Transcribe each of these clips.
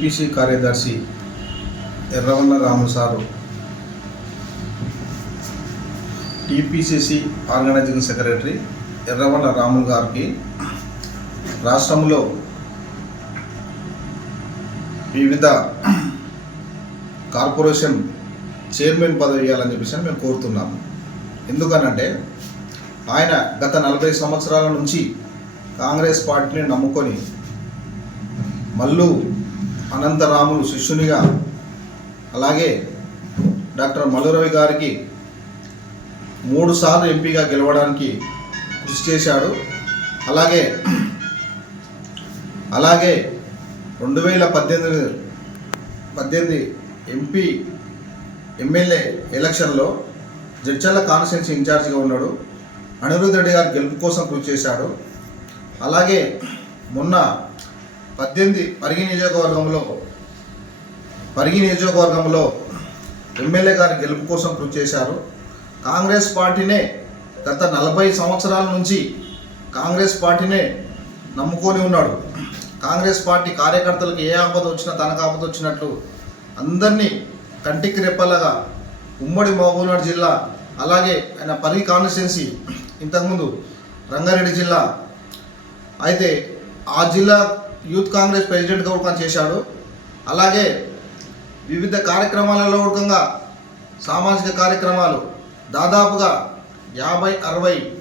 TPC కార్యదర్శి Erravalla Ramu sir TPCC organizing secretary Erravalla Ramulu గారికి రాష్ట్రంలో వివిధ కార్పొరేషన్ చైర్మన్ పదవి ఇవ్వాలని చెప్పేసి మేము కోరుతున్నాము. ఎందుకనంటే ఆయన గత నలభై సంవత్సరాల నుంచి కాంగ్రెస్ పార్టీని నమ్ముకొని మళ్ళీ అనంతరాములు శిష్యునిగా అలాగే డాక్టర్ మల్లురవి గారికి మూడు సార్లు ఎంపీగా గెలవడానికి కృషి చేశాడు. అలాగే అలాగే రెండు వేల పద్దెనిమిది పద్దెనిమిది ఎంపీ ఎమ్మెల్యే ఎలక్షన్లో జడ్చల్ల కాన్స్టిట్యున్సీ ఇన్ఛార్జిగా ఉన్నాడు. అనిరుద్ధ్ రెడ్డి గారి గెలుపు కోసం కృషి చేశాడు. అలాగే మొన్న పద్దెనిమిది పరిగి నియోజకవర్గంలో పరిగి నియోజకవర్గంలో ఎమ్మెల్యే గారి గెలుపు కోసం కృషి చేశారు. కాంగ్రెస్ పార్టీనే గత నలభై సంవత్సరాల నుంచి కాంగ్రెస్ పార్టీనే నమ్ముకొని ఉన్నాడు. కాంగ్రెస్ పార్టీ కార్యకర్తలకు ఏ ఆపద వచ్చినా తనకు ఆపద వచ్చినట్లు అందరినీ కంటికి రెప్పలాగా ఉమ్మడి మహబూబ్నగర్ జిల్లా అలాగే ఆయన పరిగి కాన్స్టిట్యున్సీ ఇంతకుముందు రంగారెడ్డి జిల్లా. అయితే ఆ జిల్లా యూత్ కాంగ్రెస్ ప్రెసిడెంట్గా కూడా చేశాడు. అలాగే వివిధ కార్యక్రమాలలో కూడా సామాజిక కార్యక్రమాలు దాదాపుగా యాభై అరవై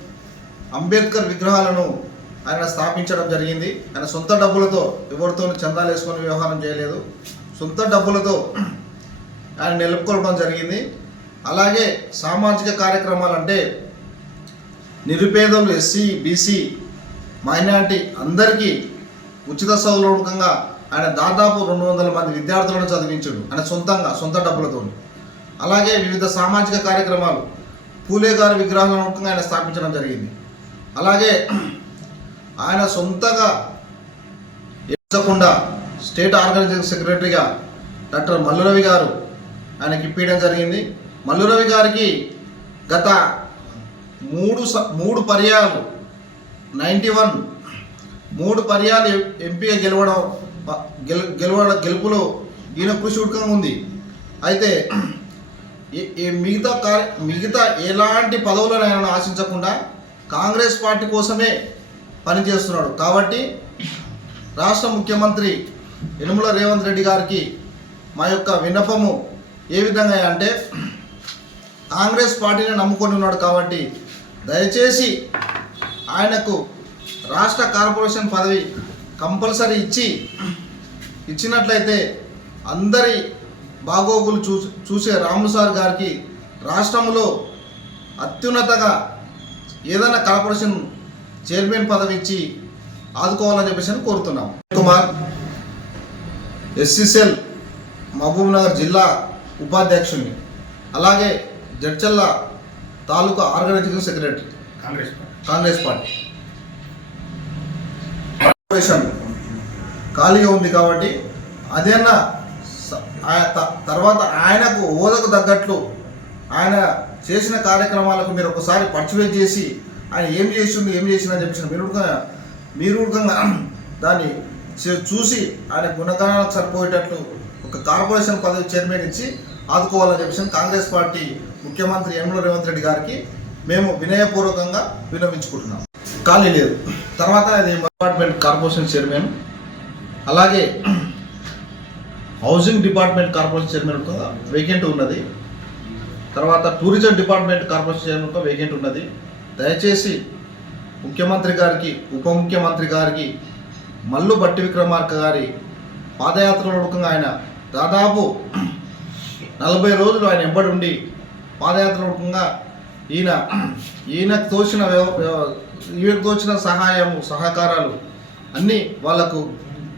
అంబేద్కర్ విగ్రహాలను ఆయన స్థాపించడం జరిగింది. ఆయన సొంత డబ్బులతో ఎవరితో చందాలు వేసుకొని వ్యవహారం చేయలేదు. సొంత డబ్బులతో ఆయన నిలుపుకోవడం జరిగింది. అలాగే సామాజిక కార్యక్రమాలు అంటే నిరుపేదలు ఎస్సీ బీసీ మైనార్టీ అందరికీ ఉచిత చదువులకంగా ఆయన దాదాపు రెండు వందల మంది విద్యార్థులను చదివించాడు. ఆయన సొంతంగా సొంత డబ్బులతో. అలాగే వివిధ సామాజిక కార్యక్రమాలు పూలే గారి విగ్రహాలను ఆయన స్థాపించడం జరిగింది. అలాగే ఆయన సొంతగా ఎంచకుండా స్టేట్ ఆర్గనైజింగ్ సెక్రటరీగా డాక్టర్ మల్లురవి గారు ఆయనకి ఇప్పించడం జరిగింది. మల్లురవి గారికి గత మూడు స మూడు పర్యాలు నైంటీ వన్ మూడు పర్యాలు ఎంపీగా గెలవడం గెల గెలవడం గెలుపులో ఈయన కృషి ఉడకంగా ఉంది. అయితే ఏ- మిగతా కార్య మిగతా ఎలాంటి పదవులను ఆయన ఆశించకుండా కాంగ్రెస్ పార్టీ కోసమే పనిచేస్తున్నాడు. కాబట్టి రాష్ట్ర ముఖ్యమంత్రి యనుమల రేవంత్ రెడ్డి గారికి మా యొక్క విన్నపము ఏ విధంగా అంటే కాంగ్రెస్ పార్టీని నమ్ముకొని ఉన్నాడు కాబట్టి దయచేసి ఆయనకు రాష్ట్ర కార్పొరేషన్ పదవి కంపల్సరీ ఇచ్చి ఇచ్చినట్లయితే అందరి బాగోగులు చూ చూసే రాములు సార్ గారికి రాష్ట్రంలో అత్యున్నతగా ఏదైనా కార్పొరేషన్ చైర్మన్ పదవి ఇచ్చి ఆదుకోవాలని చెప్పేసి అని కోరుతున్నాం కుమార్ ఎస్సీసెల్ మహబూబ్ నగర్ జిల్లా ఉపాధ్యక్షుని అలాగే Jadcherla taluka organizing secretary. Congress Congress party. Corporation ఖాళీగా ఉంది కాబట్టి అదేనా త- తర్వాత ఆయనకు ఓదకు తగ్గట్లు ఆయన చేసిన కార్యక్రమాలకు మీరు ఒకసారి పర్చువేట్ చేసి ఆయన ఏం చేసిండు ఏం చేసిండు అని చెప్పేసి మీరు మీరు దాన్ని చూసి ఆయన గుణగణాలకు సరిపోయేటట్లు ఒక కార్పొరేషన్ పదవి చైర్మన్ ఇచ్చి ఆదుకోవాలని చెప్పేసి కాంగ్రెస్ పార్టీ ముఖ్యమంత్రి యనమల రేవంత్ రెడ్డి గారికి మేము వినయపూర్వకంగా విన్నవించుకుంటున్నాం. ఖాళీ లేదు. తర్వాత అది డిపార్ట్మెంట్ కార్పొరేషన్ చైర్మన్. అలాగే హౌసింగ్ డిపార్ట్మెంట్ కార్పొరేషన్ చైర్మన్ కూడా వేకెంట్ ఉన్నది. తర్వాత టూరిజం డిపార్ట్మెంట్ కార్పొరేషన్ చైర్మన్ కూడా వేకెంట్ ఉన్నది. దయచేసి ముఖ్యమంత్రి గారికి ఉప ముఖ్యమంత్రి గారికి మల్లు బట్టి విక్రమార్క గారి పాదయాత్రలో రూపంగా ఆయన దాదాపు నలభై రోజులు ఆయన ఎంబడి ఉండి పాదయాత్ర రూపంగా ఈయన ఈయనకు తోచిన వ్యవ- తోచిన సహాయము సహకారాలు అన్నీ వాళ్ళకు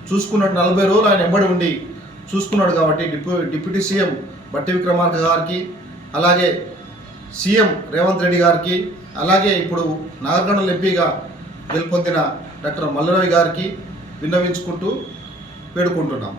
చూసుకున్నట్టు నలభై రోజులు ఆయన ఎంబడి ఉండి చూసుకున్నాడు కాబట్టి డిప్యూ డిప్యూటీ సీఎం బట్టి విక్రమార్క గారికి అలాగే సీఎం రేవంత్ రెడ్డి గారికి అలాగే ఇప్పుడు నాగర్కర్నూలు ఎంపీగా గెలుపొందిన డాక్టర్ మల్లరవి గారికి విన్నవించుకుంటూ వేడుకుంటున్నాం.